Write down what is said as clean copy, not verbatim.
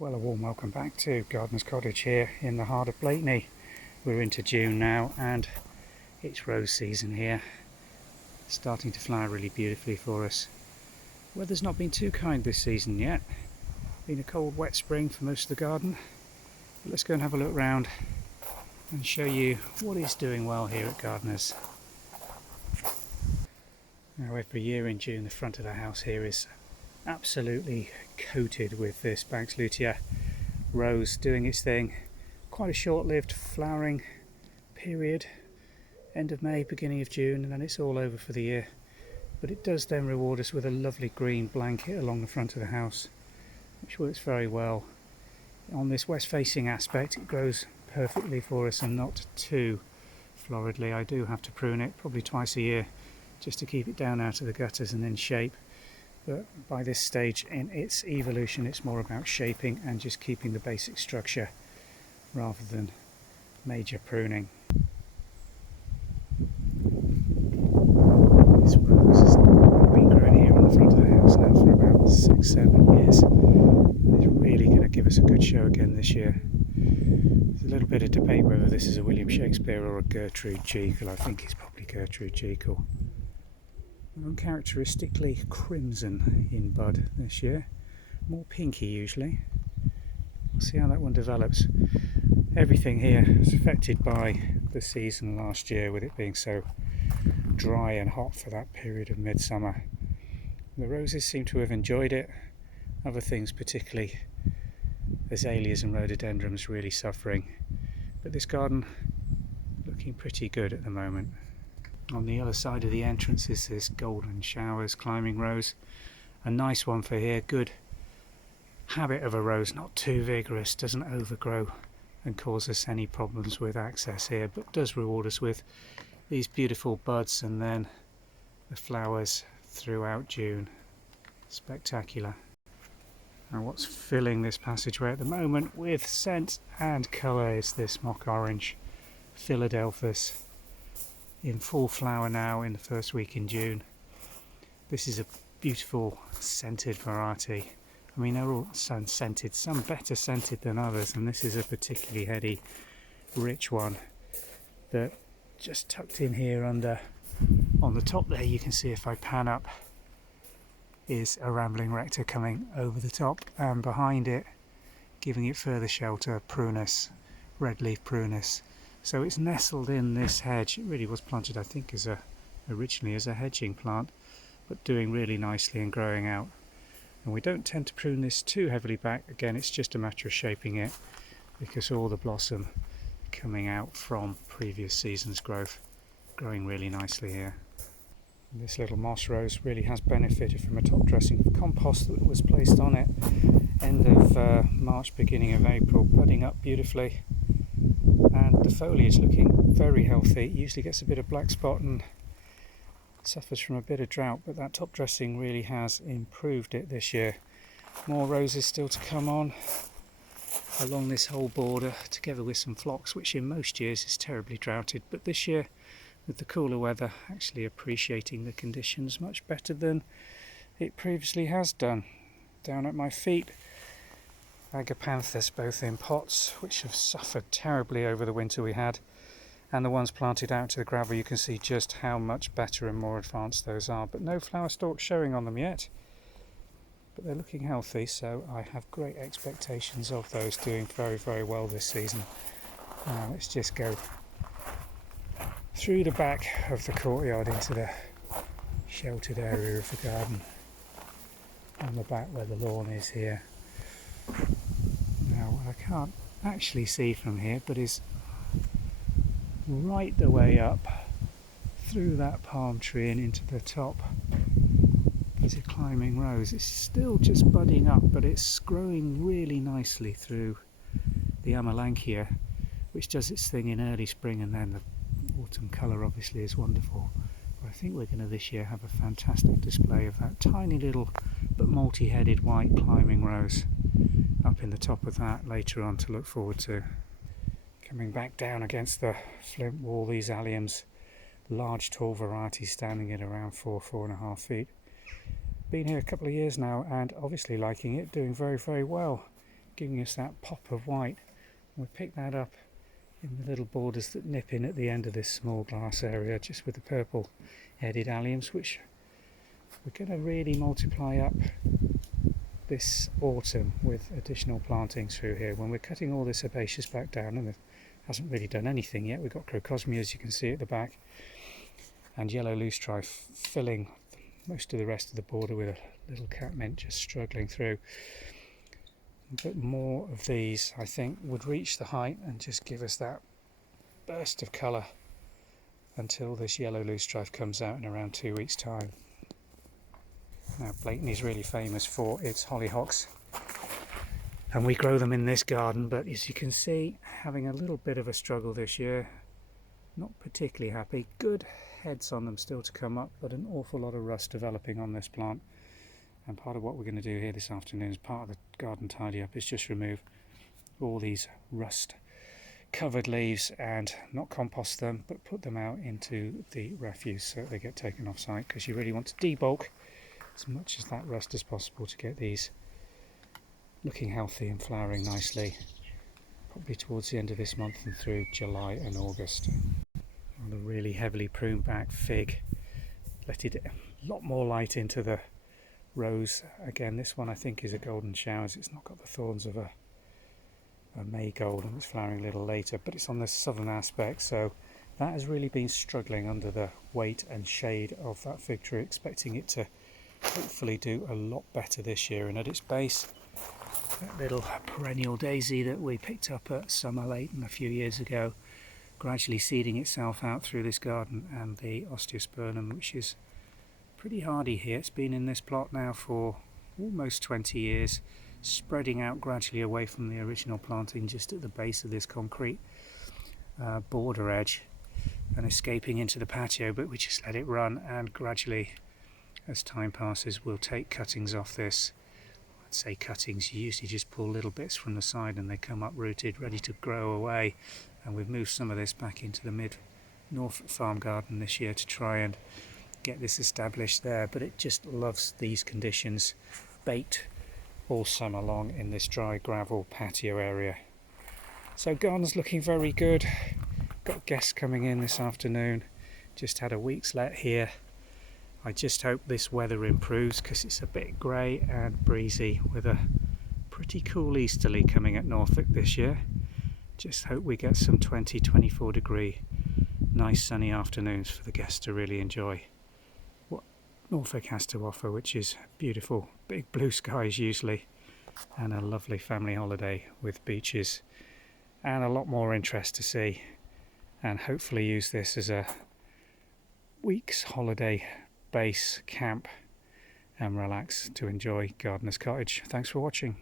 Well, a warm welcome back to Gardener's Cottage here in the heart of Blakeney. We're into June now and it's rose season here, starting to flower really beautifully for us. Weather's not been too kind this season yet. Been a cold, wet spring for most of the garden. But let's go and have a look round and show you what is doing well here at Gardeners. Now, every year in June, the front of the house here is absolutely coated with this Banks lutea rose doing its thing. Quite a short-lived flowering period, end of May, beginning of June, and then it's all over for the year. But it does then reward us with a lovely green blanket along the front of the house, which works very well. On this west-facing aspect, it grows perfectly for us and not too floridly. I do have to prune it probably twice a year just to keep it down out of the gutters and in shape. But by this stage in its evolution, it's more about shaping and just keeping the basic structure rather than major pruning. This rose has been growing here on the front of the house now for about 6-7 years, and it's really going to give us a good show again this year. There's a little bit of debate whether this is a William Shakespeare or a Gertrude Jekyll. I think it's probably Gertrude Jekyll. Uncharacteristically crimson in bud this year, more pinky usually. We'll see how that one develops. Everything here is affected by the season last year, with it being so dry and hot for that period of midsummer. The roses seem to have enjoyed it. Other things, particularly azaleas and rhododendrons, really suffering. But this garden looking pretty good at the moment. On the other side of the entrance is this Golden Showers climbing rose. A nice one for here, good habit of a rose, not too vigorous, doesn't overgrow and cause us any problems with access here, but does reward us with these beautiful buds and then the flowers throughout June. Spectacular. Now, what's filling this passageway at the moment with scent and colour is this mock orange Philadelphus, in full flower now in the first week in June. This is a beautiful scented variety. I mean, they're all scented, some better scented than others, and this is a particularly heady, rich one that just tucked in here under, on the top there, you can see if I pan up, is a rambling rector coming over the top, and behind it, giving it further shelter, prunus, red leaf prunus. So it's nestled in this hedge. It really was planted, I think, originally as a hedging plant, but doing really nicely and growing out. And we don't tend to prune this too heavily back. Again, it's just a matter of shaping it, because all the blossom coming out from previous season's growth, growing really nicely here. And this little moss rose really has benefited from a top dressing of compost that was placed on it end of March, beginning of April, budding up beautifully. And the foliage looking very healthy. It usually gets a bit of black spot and suffers from a bit of drought, but that top dressing really has improved it this year. More roses still to come on along this whole border, together with some phlox, which in most years is terribly droughted, but this year with the cooler weather actually appreciating the conditions much better than it previously has done. Down at my feet, agapanthus, both in pots, which have suffered terribly over the winter we had, and the ones planted out to the gravel. You can see just how much better and more advanced those are, but no flower stalks showing on them yet, but they're looking healthy, so I have great expectations of those doing very, very well this season. Now let's just go through the back of the courtyard into the sheltered area of the garden on the back where the lawn is here. Now, what I can't actually see from here, but is right the way up through that palm tree and into the top, is a climbing rose. It's still just budding up, but it's growing really nicely through the Amelanchier, which does its thing in early spring, and then the autumn colour obviously is wonderful. But I think we're going to this year have a fantastic display of that tiny little but multi-headed white climbing rose up in the top of that later on to look forward to. Coming back down against the flint wall, these Aliums, large tall varieties standing at around 4.5 feet. Been here a couple of years now and obviously liking it, doing very, very well. giving us that pop of white. We pick that up in the little borders that nip in at the end of this small glass area, just with the purple headed Aliums, which we're going to really multiply up this autumn with additional plantings through here. When we're cutting all this herbaceous back down, and it hasn't really done anything yet, we've got crocosmia, as you can see at the back, and yellow loosestrife filling most of the rest of the border, with a little catmint just struggling through. But more of these, I think, would reach the height and just give us that burst of colour until this yellow loosestrife comes out in around 2 weeks' time. Now, Blakeney is really famous for its hollyhocks, and we grow them in this garden, but as you can see, having a little bit of a struggle this year. Not particularly happy. Good heads on them still to come up, but an awful lot of rust developing on this plant. And part of what we're going to do here this afternoon as part of the garden tidy up is just remove all these rust covered leaves and not compost them, but put them out into the refuse so that they get taken off site, because you really want to debulk as much as that rust as possible to get these looking healthy and flowering nicely, probably towards the end of this month and through July and August. On the really heavily pruned back fig, let it a lot more light into the rose. Again, this one I think is a golden showers. It's not got the thorns of a Maygold, and it's flowering a little later, but it's on the southern aspect, so that has really been struggling under the weight and shade of that fig tree, expecting it to hopefully do a lot better this year. And at its base, that little perennial daisy that we picked up at Summer Leighton a few years ago, gradually seeding itself out through this garden, and the osteospermum, which is pretty hardy here. It's been in this plot now for almost 20 years, spreading out gradually away from the original planting just at the base of this concrete border edge and escaping into the patio, but we just let it run, and gradually as time passes we'll take cuttings off this. I'd say cuttings, you usually just pull little bits from the side and they come up rooted, ready to grow away, and we've moved some of this back into the mid Norfolk farm garden this year to try and get this established there, but it just loves these conditions, baked all summer long in this dry gravel patio area. So garden's looking very good. Got guests coming in this afternoon, just had a week's let here. I just hope this weather improves, because it's a bit grey and breezy with a pretty cool easterly coming at Norfolk this year. Just hope we get some 20-24 degree nice sunny afternoons for the guests to really enjoy what Norfolk has to offer, which is beautiful big blue skies usually, and a lovely family holiday with beaches and a lot more interest to see, and hopefully use this as a week's holiday base camp and relax to enjoy Gardener's Cottage. Thanks for watching.